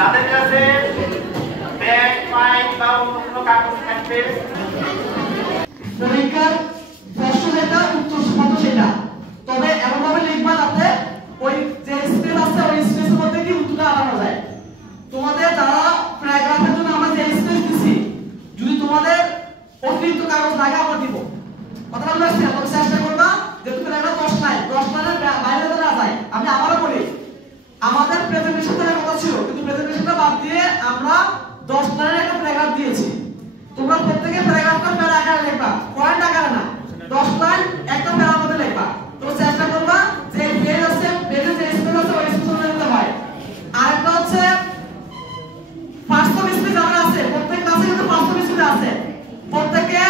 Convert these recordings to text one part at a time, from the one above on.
যাদের কাছে bag file বা অন্য কোনো কাগজ থাকবে পরীক্ষার প্রশ্ন যেটা উত্তর কত সেটা, তবে এমন ভাবে লিখবা যাতে ওই যে স্পেস আছে ওই স্পেসের মধ্যে কি উত্তরটা আনানো যায়। তোমাদের যারা প্যারাগ্রাফের জন্য আমরা যে স্পেস দিছি, যদি তোমাদের অতিরিক্ত কাগজ লাগে আমরা দিব, কথা বলতে পারছি না? তবে চেষ্টা করবা যেহেতু প্যারাগ্রাফ 10 লাইন, 10 লাইনের বাইরে যাতে না যায়। আমি আবারও বলি, আমাদের প্রেজেন্টেশন করার কথা ছিল, কিন্তু প্রেজেন্টেশনটা বাদ দিয়ে আমরা 10 লাইনের একটা প্যারাগ্রাফ দিয়েছি। তোমরা প্রত্যেককে প্যারাগ্রাফটা প্যারা আকারে লিখবা, পয়েন্ট আকারে না। 10 লাইন একটা প্যারার মধ্যে লিখবা। তো চেষ্টা করবা যে পেজ আছে, পেজে যে স্পেস আছে ওই স্পেসের মধ্যে দিতে হয়। আরেকটা হচ্ছে ফার্স্ট অফ স্পেস যারা আছে, প্রত্যেক ক্লাসে কিন্তু ফার্স্ট অফ স্পেস আছে, প্রত্যেককে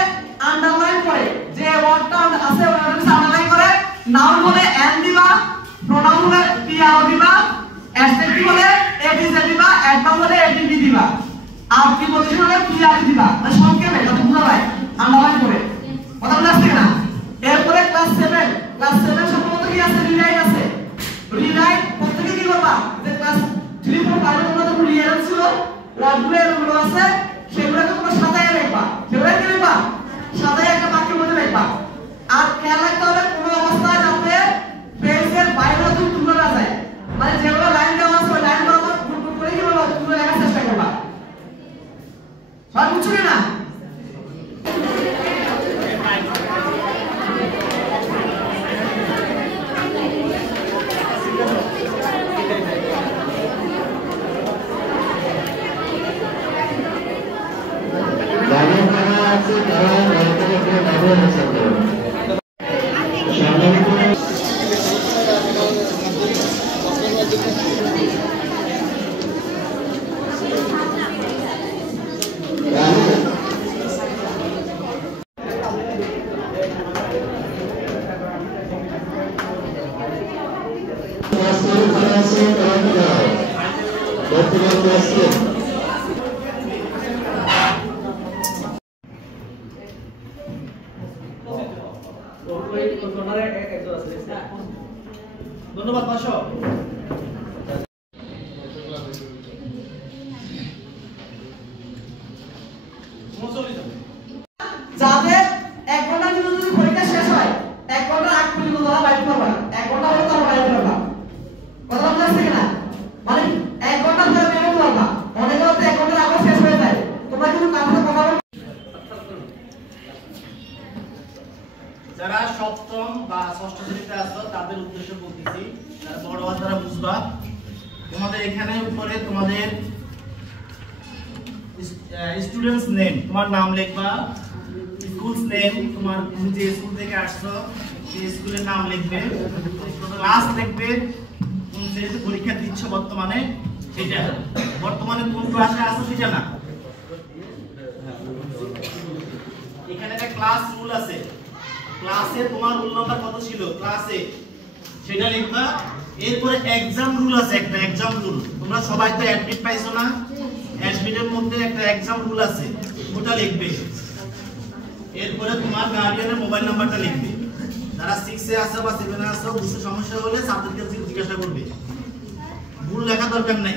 আন্ডারলাইন করে যে ওয়ার্ডটা আছে ওটা আন্ডারলাইন করে। নাউন হলে এন দিবা, প্রোনাউন হলে পি আর দিবা, অ্যাডজেক্টিভ হলে এডিজে দিবা, অ্যাডভার্ব হলে এডিবি দিবা, আর প্রিপজিশন হলে পি আর দিবা। মানে সংক্ষেপে যাতে বুঝা যায় আন্ডারলাইন করে, কথা বুঝা আসছে না? এরপরে ক্লাস 7 সম্পর্কে কি আছে? রিরাইট আছে। রিরাইট প্রত্যেককে কি করবা যে ক্লাস 3 4 5 এর মধ্যে রিরাইট ছিল, ওয়ার্ডগুলো এরগুলো আছে, সেগুলোকে তোমরা সাজায় লিখবা। সেগুলো কি লিখবা? সাজায় একটা বাক্যের মধ্যে লিখবা। আর খেয়াল রাখতে হবে কোনো অবস্থায় যাতে পেজের বাইরে তুলে না যায়, মানে যেগুলো লাইন দেওয়া আছে ওই লাইনগুলো করে কি বলবো তুলে লেখার চেষ্টা করবা। সবাই বুঝছো কি না? ধন্যবাদ পাশো। যাদের 1 ঘন্টার ভিতরে যদি পরীক্ষা শেষ হয়, 1 ঘন্টা আগ পর্যন্ত তারা বাইরে পারবে না। 1 ঘন্টা হলে তারা বাইরে পারবে, কথা বুঝতে পারছি না? মানে 1 ঘন্টা ধরে মেমো করবা, অনেকে হয়তো 1 ঘন্টার আগে শেষ হয়ে যায়। তোমরা কিন্তু কাছে কথা বল। যারা সপ্তম বা ষষ্ঠ শ্রেণীতে আছো তাদের উদ্দেশ্য বলতেছি, যারা বড় আছো তারা বুঝবা। তোমাদের এখানে উপরে তোমাদের স্টুডেন্টস নেম, তোমার নাম লিখবা, স্কুলস নেম, তোমার তুমি যে স্কুল থেকে আসছো সেই স্কুলের নাম লিখবে, ক্লাস লিখবে, কোন শ্রেণীতে পরীক্ষা দিচ্ছ বর্তমানে সেটা, বর্তমানে কোন ক্লাসে আছো সেটা না। এখানে একটা ক্লাস রুল আছে, ক্লাসে তোমার রোল নাম্বার কত ছিল ক্লাসে সেটা লিখবা। এরপরে এক্সাম রুল আছে, একটা এক্সাম রুল, তোমরা সবাই তো অ্যাডমিট পাইছো না, অ্যাডমিটের মধ্যে একটা এক্সাম রুল আছে ওটা লিখবে। এরপরে তোমার গার্ডিয়ানের মোবাইল নাম্বারটা লিখবে। যারা 6 এ আছে বা 7 এ আছে বুঝতে সমস্যা হলে সাবজেক্টকে জিজ্ঞাসা করবে, ভুল লেখা দরকার নাই।